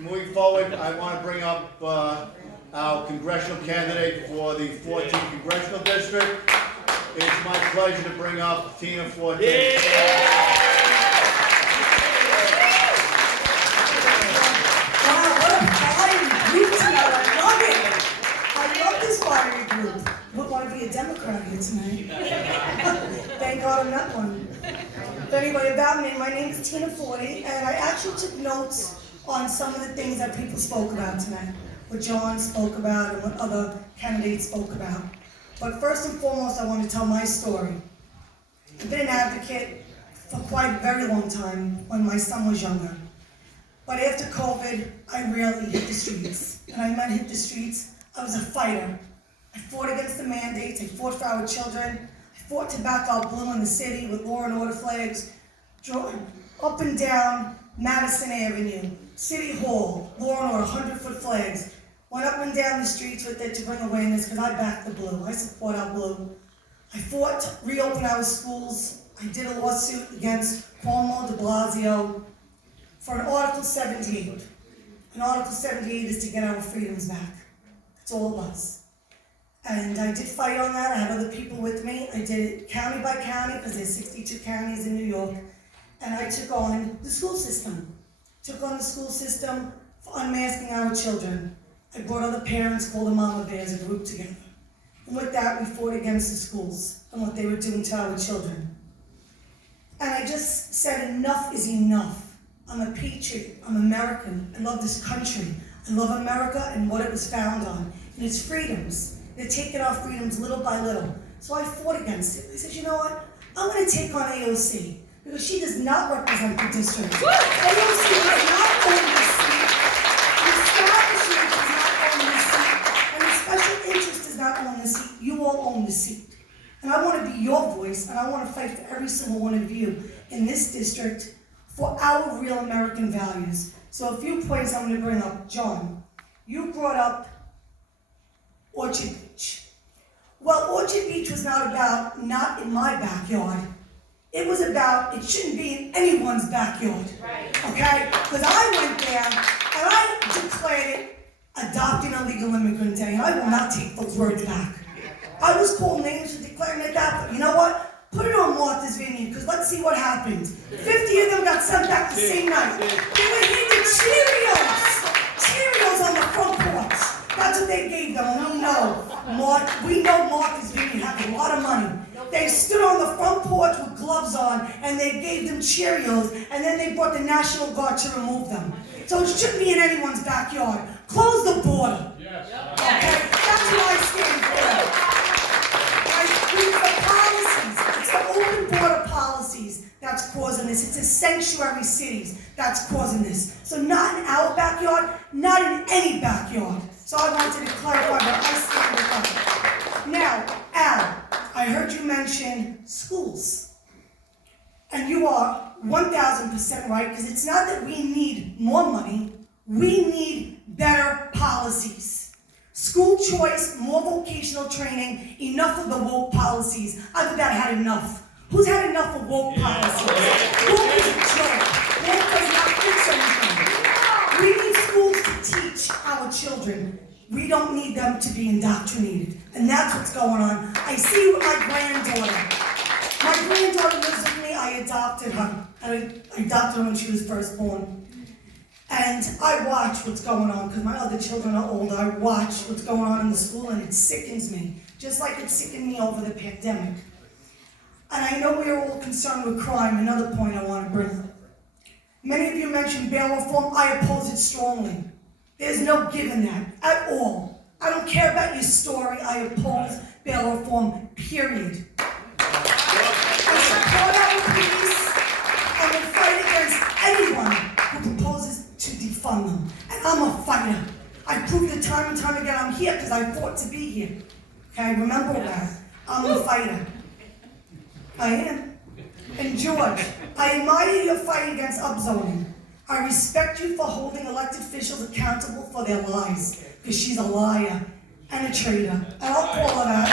moving forward, I want to bring up our congressional candidate for the 14th Congressional District. It's my pleasure to bring up Tina Forte. Wow, what a fiery group tonight. I love it. I love this fiery group. Would want to be a Democrat here tonight. Thank God I'm not one. But anyway, about me, my name is Tina Forte, and I actually took notes on some of the things that people spoke about tonight, what John spoke about and what other candidates spoke about. But first and foremost, I want to tell my story. I've been an advocate for quite a very long time when my son was younger. But after COVID, I rarely hit the streets. And I meant hit the streets, I was a fighter. I fought against the mandates, I fought for our children, I fought to back out blue in the city with law and order flags, up and down Madison Avenue, City Hall, law and order, 100-foot flags. Went up and down the streets with it to bring awareness because I back the blue. I support our blue. I fought to reopen our schools. I did a lawsuit against Cuomo de Blasio for an Article 78. And Article 78 is to get our freedoms back. That's all it was. And I did fight on that. I had other people with me. I did it county by county because there's 62 counties in New York. And I took on the school system. Took on the school system for unmasking our children. I brought other parents, called the Mama Bears, a group together. And with that, we fought against the schools and what they were doing to our children. And I just said, enough is enough. I'm a patriot, I'm American, I love this country. I love America and what it was founded on, and its freedoms. They're taking our freedoms little by little. So I fought against it. I said, you know what? I'm gonna take on AOC, because she does not represent the district. AOC does not own this seat. The establishment does not own this seat. And the special interest does not own this seat. You all own the seat. And I want to be your voice, and I want to fight for every single one of you in this district for our real American values. So a few points I'm going to bring up. John, you brought up Orchard Beach. Well, Orchard Beach was not in my backyard. It was about, it shouldn't be in anyone's backyard. Right. Okay? Because I went there and I declared it adopting a legal immigrant day, and I will not take those words back. I was called names for declaring it that, but you know what? Put it on Martha's Vineyard, because let's see what happened. 50 of them got sent back the same night. They were handed Cheerios on the front porch. That's what they gave them. We know Martha's Vineyard has a lot of money. They stood on the front porch with gloves on, and they gave them Cheerios, and then they brought the National Guard to remove them. So it shouldn't be in anyone's backyard. Close the border. Yes. Okay? That's what I stand for. It's the open border policies that's causing this. It's the sanctuary cities that's causing this. So not in our backyard, not in any backyard. So I wanted to clarify that I stand with that. Now, Al, I heard you mention schools. And you are 1,000% right, because it's not that we need more money, we need better policies. School choice, more vocational training, enough of the woke policies. I've about had enough. Who's had enough of woke policies? Woke is a joke. Woke does not fix anything. We need schools to teach our children. We don't need them to be indoctrinated. And that's what's going on. I see it with my granddaughter. My granddaughter lives with me. I adopted her. I adopted her when she was first born. And I watch what's going on, because my other children are older. I watch what's going on in the school, and it sickens me, just like it sickened me over the pandemic. And I know we're all concerned with crime. Another point I want to bring up. Many of you mentioned bail reform. I oppose it strongly. There's no give in that at all. I don't care about your story. I oppose bail reform, period. I support our police and will fight against anyone who proposes to defund them. And I'm a fighter. I proved it time and time again. I'm here because I fought to be here. Okay, remember that. I'm a fighter. I am. And George, I admire your fight against upzoning. I respect you for holding elected officials accountable for their lies, because she's a liar and a traitor. And I'll call her that.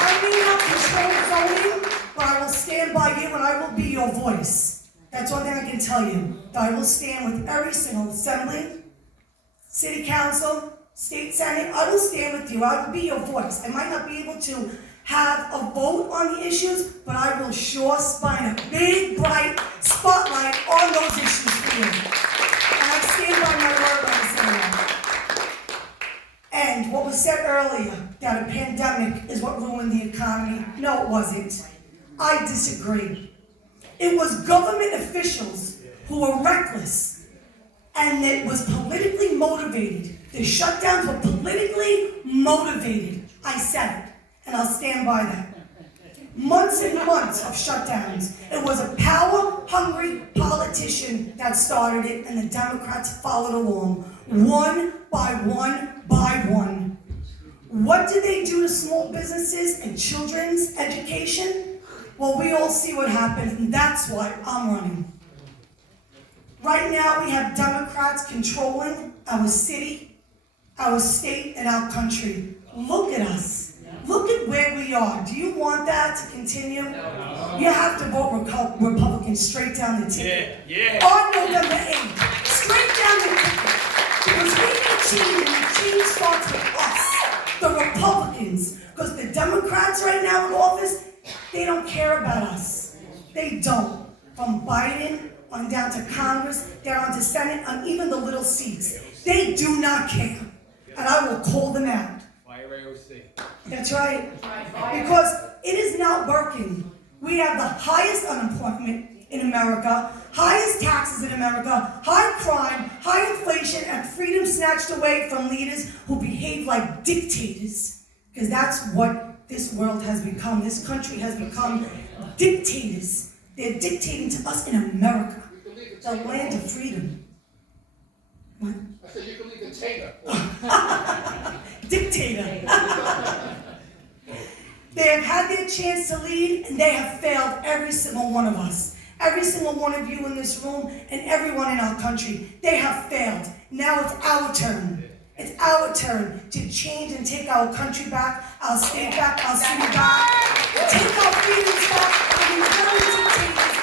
I may not control zoning, but I will stand by you and I will be your voice. That's one thing I can tell you. That I will stand with every single assembly, city council, state senate. I will stand with you. I will be your voice. I might not be able to have a vote on the issues, but I will sure shine a big, bright spotlight on those issues for you. And I stand by my word when I say that. And what was said earlier, that a pandemic is what ruined the economy. No, it wasn't. I disagree. It was government officials who were reckless, and it was politically motivated. The shutdowns were politically motivated. I said it, and I'll stand by that. Months and months of shutdowns. It was a power-hungry politician that started it, and the Democrats followed along, one by one by one. What did they do to small businesses and children's education? Well, we all see what happened, and that's why I'm running. Right now, we have Democrats controlling our city, our state, and our country. Look at us. Look at where we are. Do you want that to continue? You have to vote Republican straight down the ticket. On November 8th, straight down the ticket. Because we need change, and the change starts with us, the Republicans. Because the Democrats right now in office, they don't care about us. They don't. From Biden on down to Congress, down to Senate, on even the little seats. They do not care. And I will call them out. That's right. Because it is not working. We have the highest unemployment in America, highest taxes in America, high crime, high inflation, and freedom snatched away from leaders who behave like dictators. Because that's what this world has become. This country has become dictators. They're dictating to us in America, the land of freedom. What? I said you can leave the dictator. Dictator. They have had their chance to lead, and they have failed, every single one of us. Every single one of you in this room, and everyone in our country. They have failed. Now it's our turn. It's our turn to change and take our country back, our state back, our city back. Take our freedoms back, and return to dictators.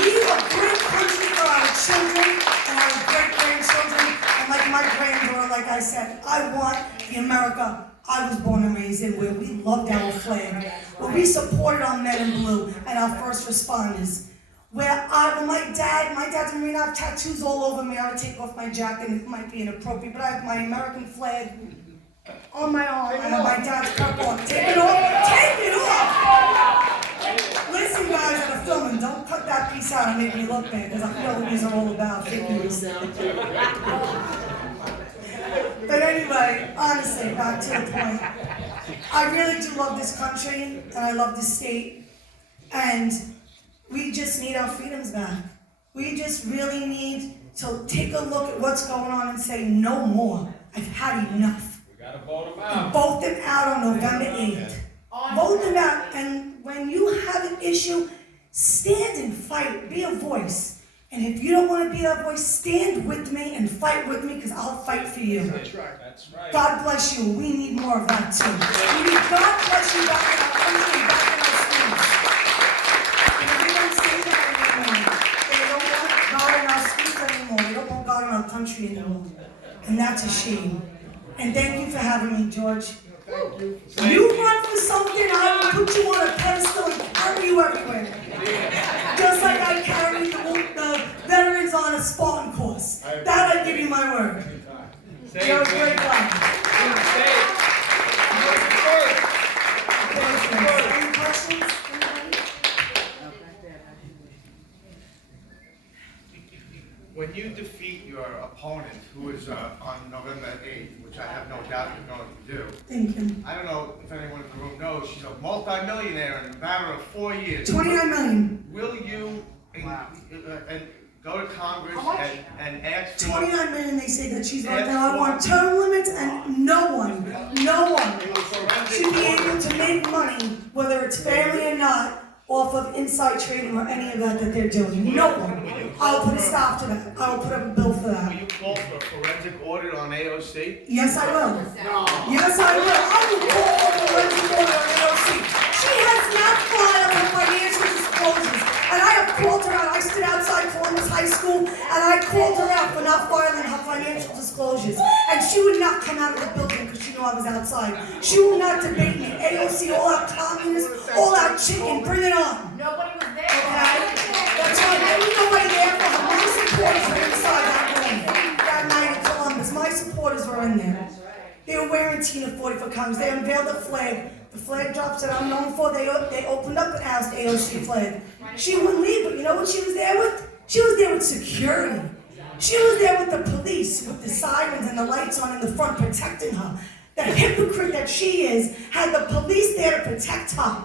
Leave a great country for our children and our great-grandchildren. And like my granddaughter, like I said, I want the America I was born and raised in, where we loved our flag, where we supported our men in blue and our first responders. Where my dad's in Marina, I have tattoos all over me. I would take off my jacket, and it might be inappropriate, but I have my American flag on my arm, and I have my dad's purple on. Take it off! Take it off! Listen, guys, that are filming, don't cut that piece out and make me look bad, because I feel what these are all about. Fake news. But anyway, honestly, back to the point. I really do love this country, and I love this state, and we just need our freedoms back. We just really need to take a look at what's going on and say, no more. I've had enough. We gotta vote them out. And vote them out on November 8th. Vote them out, and when you have an issue, stand and fight. Be a voice. And if you don't want to be that voice, stand with me and fight with me, because I'll fight for you. That's right. That's right. God bless you. We need more of that too. We need God bless you back in our country, back in our schools. And they don't say that anymore. They don't want God in our schools anymore. They don't want God in our country anymore. And that's a shame. And thank you for having me, George. Thank you. You run for something, I will put you on a pedestal and carry you everywhere. Just like I carried the veterans on a Spartan course. That I give you my word. You're a great guy. Any questions? Anybody? When you defeat your opponent, who is on November 8th, which I have no doubt you're going to do, Thank you. I don't know if anyone in the room knows, she's a multi-millionaire in a matter of 4 years. 29 million. Will you and go to Congress and ask for... 29 million they say that she's right now. I want term limits, and no one should be able to make money, whether it's family or not, off of inside trading or any of that they're doing. No one. I'll put a stop to that. I will put up a bill for Will that. you call for a forensic audit on AOC? Yes, I will. Yes, I will. I will call for forensic audit on AOC. She has not filed her financial disclosures. And I have called her out. I stood outside Columbus High School and I called her out for not filing her financial disclosures. And she would not come out of the building because she knew I was outside. She will not debate me. AOC, all out communist, all out chicken, bring it on. Nobody was there. Okay? That's why there was nobody there for her. My supporters were inside that room that night in Columbus. My supporters were in there. They were wearing Tina 40 for Congress. They unveiled the flag. The flag drops that I'm known for, they opened up and asked AOC flag. She wouldn't leave, but you know what she was there with? She was there with security. She was there with the police, with the sirens and the lights on in the front protecting her. The hypocrite that she is had the police there to protect her.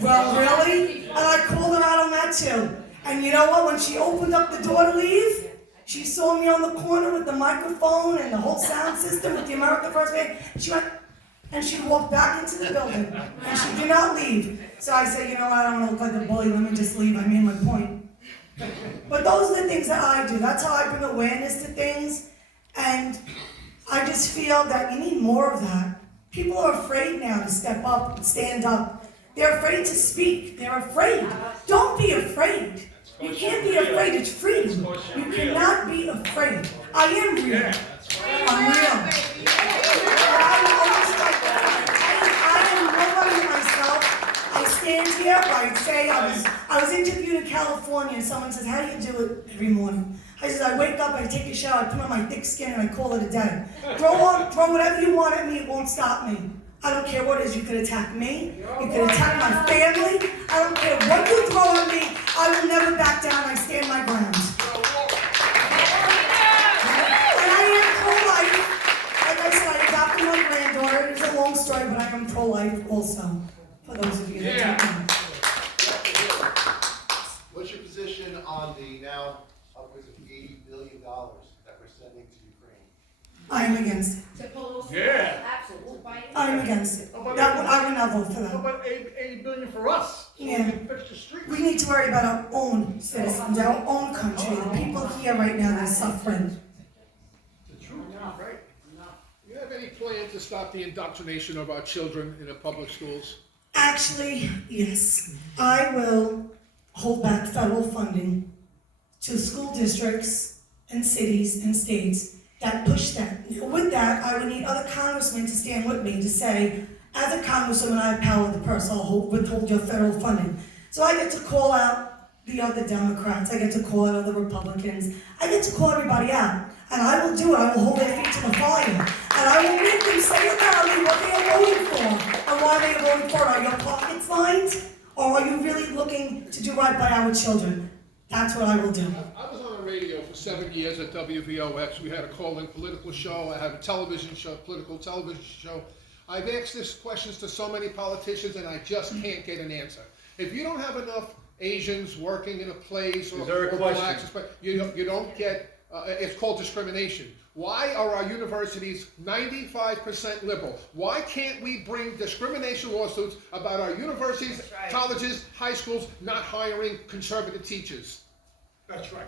Well, really? And I called her out on that too. And you know what? When she opened up the door to leave, she saw me on the corner with the microphone and the whole sound system with the America First band. She went, and she walked back into the building, and she did not leave. So I said, you know what, I don't want to look like a bully, let me just leave, I made my point. But those are the things that I do. That's how I bring awareness to things, and I just feel that you need more of that. People are afraid now to step up and stand up. They're afraid to speak, they're afraid. Don't be afraid. You can't be afraid, it's freedom. You cannot be afraid. I am real. I'm real. I stand here, I say, I was interviewed in California and someone says, how do you do it every morning? I said, I wake up, I take a shower, I put on my thick skin and I call it a day. Throw whatever you want at me, it won't stop me. I don't care what it is, you could attack me, you could attack my family, I don't care what you throw at me, I will never back down, I stand my ground. And I am pro-life, like I said, I adopted my granddaughter, it's a long story, but I am pro-life also. For those of you that don't know. What's your position on the now upwards of $80 billion that we're sending to Ukraine? I am against it. Yeah. Absolutely. I am against it. I would not vote for How that. about $80 billion for us? So Yeah. we can fix the streets. We need to worry about our own citizens, our own country, the people here right now that are suffering. The truth, right? Do you have any plan to stop the indoctrination of our children in the public schools? Actually, yes. I will hold back federal funding to school districts and cities and states that push that. Now, with that, I would need other congressmen to stand with me to say, as a congresswoman, I have power of the purse, I'll withhold your federal funding. So I get to call out the other Democrats, I get to call out other Republicans, I get to call everybody out. And I will do it, I will hold their feet to the fire. And I will make them say loudly what they are voting for and why they are voting for it. Are your pockets lined? Or are you really looking to do right by our children? That's what I will do. I was on the radio for 7 years at WVOX. We had a call-in political show. I had a television show, political television show. I've asked these questions to so many politicians and I just can't get an answer. If you don't have enough Asians working in a place or blacks, you don't get, it's called discrimination. Why are our universities 95% liberal? Why can't we bring discrimination lawsuits about our universities, colleges, high schools not hiring conservative teachers? That's right.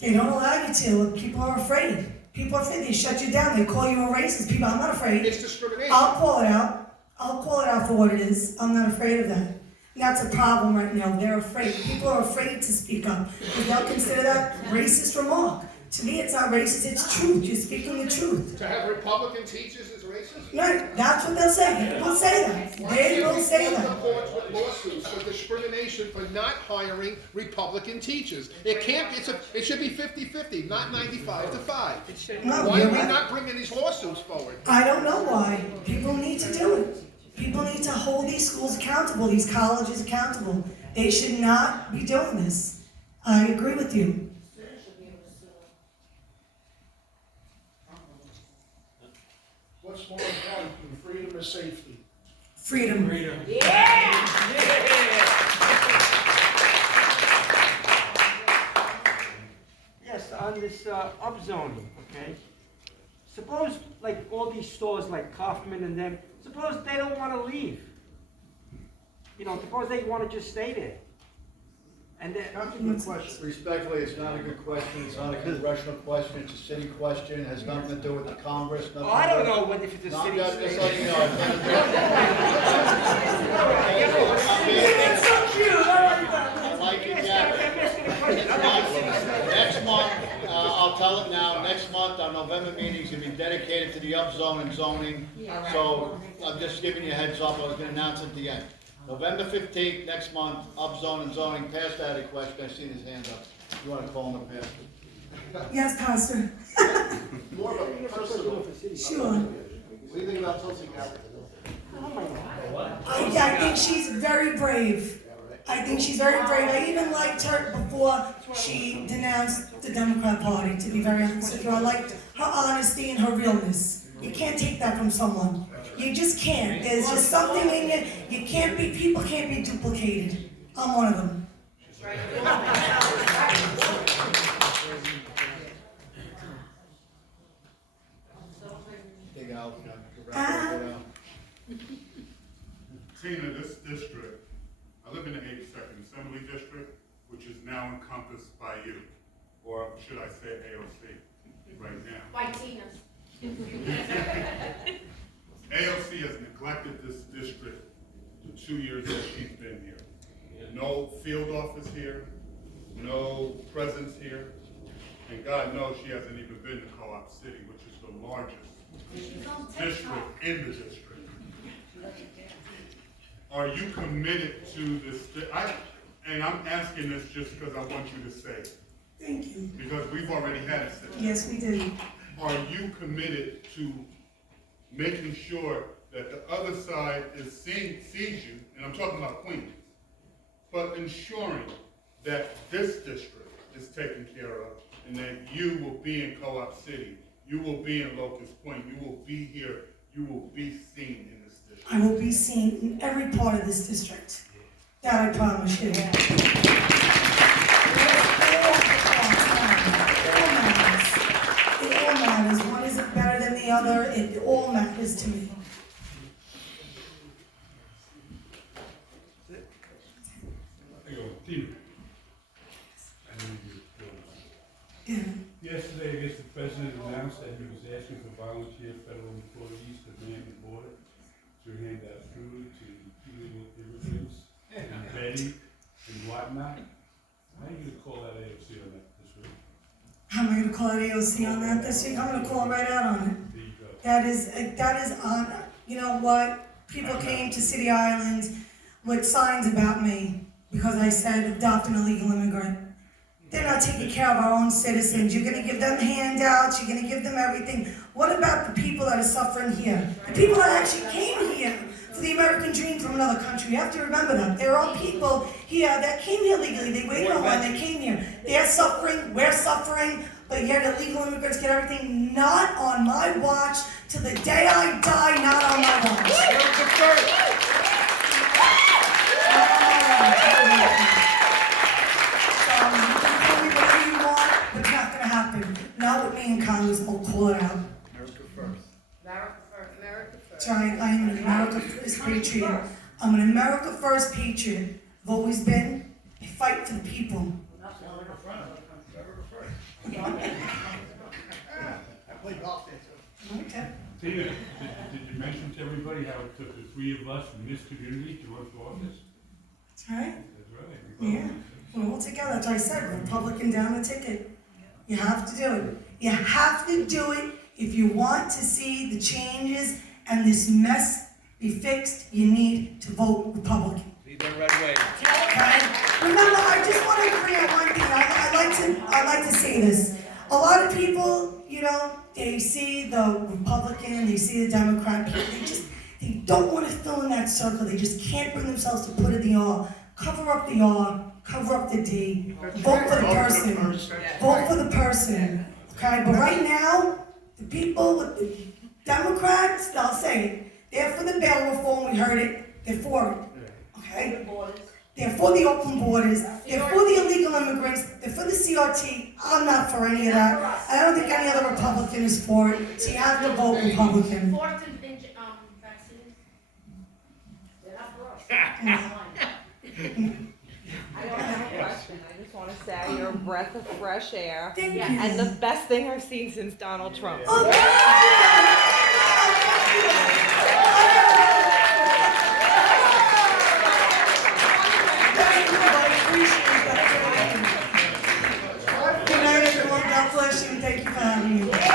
They don't allow you to. People are afraid. People are afraid. They shut you down. They call you a racist. People, I'm not afraid. It's discrimination. I'll call it out. I'll call it out for what it is. I'm not afraid of that. And that's a problem right now. They're afraid. People are afraid to speak up because they'll consider that racist remark. To me, it's not racist. It's truth. You're speaking the truth. To have Republican teachers is racist? Right. That's what they'll say. They will say that. They will say that. Courts with lawsuits for discrimination for not hiring Republican teachers. It can't. It should be 50-50, not 95-5. No, Why you're are we right. not bringing these lawsuits forward? I don't know why. People need to do it. People need to hold these schools accountable, these colleges accountable. They should not be doing this. I agree with you. What's more important than freedom is safety? Freedom. Yes, on this upzoning, okay? Suppose, like, all these stores like Kaufman and them, suppose they don't want to leave. You know, suppose they want to just stay there. And then, That's a good question. Respectfully, it's not a good question, it's not a congressional question, it's a city question, it has nothing to do with the Congress, nothing. oh, I don't know what if it's a No, I'm city. just letting you know. it's nothing to do- It's so cute. I like that. Mike and I'm Gavin. asking a question. I'm not saying- Next month, I'll tell it now, next month, our November meeting's gonna be dedicated to the upzone and zoning. So, I'm just giving you a heads up, I was gonna announce it at the end. November 15th, next month, upzone and zoning, Pastor had a question, I seen his hand up. You wanna call him, Pastor? Yes, Pastor. More of a personal, Sure. what do you think about Tulsi Gabbard? I think she's very brave. I think she's very brave. I even liked her before she denounced the Democrat Party, to be very honest with you. I liked her honesty and her realness. You can't take that from someone. You just can't. There's just something in you. You can't be, people can't be duplicated. I'm one of them. Take it out, Tina, this district, I live in the 82nd Assembly District, which is now encompassed by you, or should I say AOC, right now. White Tina's. AOC has neglected this district the 2 years that she's been here. No field office here, no presence here, and God knows she hasn't even been to Co-op City, which is the largest district in the district. Are you committed to this, and I'm asking this just because I want you to say it, Thank you. because we've already had it said. Yes, we did. Are you committed to making sure that the other side sees you, and I'm talking about Queens, but ensuring that this district is taken care of, and that you will be in Co-op City, you will be in Locust Point, you will be here, you will be seen in this district? I will be seen in every part of this district. That I promise you. It all matters. One isn't better than the other. It all matters to me. Tina. Yeah. Yesterday, I guess the president announced that he was asking for volunteer federal employees to man the border to hand out food to illegal immigrants and bedding and whatnot. How are you gonna call that AOC on that this week? How am I gonna call it AOC on that this week? I'm gonna call it right out on it. There you go. That is on, you know what? People came to City Island with signs about me because I said adopt an illegal immigrant. They're not taking care of our own citizens. You're gonna give them handouts, you're gonna give them everything. What about the people that are suffering here? The people that actually came here for the American dream from another country. You have to remember that. There are people here that came here legally. They waited on when they came here. They're suffering, we're suffering, but yet illegal immigrants get everything. Not on my watch. To the day I die, not on my watch. Call me whatever you want, but it's not gonna happen. Not with me in Congress, I'll call it out. America first. America first. America first. That's right, I am an America First patriot. I'm an America First patriot. I've always been. I fight for the people. I played golf there too. Okay. Tina, did you mention to everybody how it took the three of us from this community to run for office? That's right. That's right. Yeah. We're all together. That's what I said. Republican down the ticket. You have to do it. You have to do it if you want to see the changes and this mess be fixed. You need to vote Republican. Lead the red way. Okay? Remember, I just want to agree on one thing. I like to say this. A lot of people, you know, they see the Republican, they see the Democrat, people, they don't want to fill in that circle. They just can't bring themselves to put in the R. Cover up the R, cover up the D. Vote for the person. Vote for the person. Okay, but right now, the people with the Democrats, I'll say it, they're for the bail reform, we heard it, they're for it. Okay? They're for the open borders, they're for the illegal immigrants, they're for the CRT. I'm not for any of that. I don't think any other Republican is for it, so you have to vote Republican. Fourth and vaccines. They're not for us. I don't have a question. I just want to say you're a breath of fresh air. Thank you. And the best thing I've seen since Donald Trump. Oh, thank you, I appreciate thank you for having me.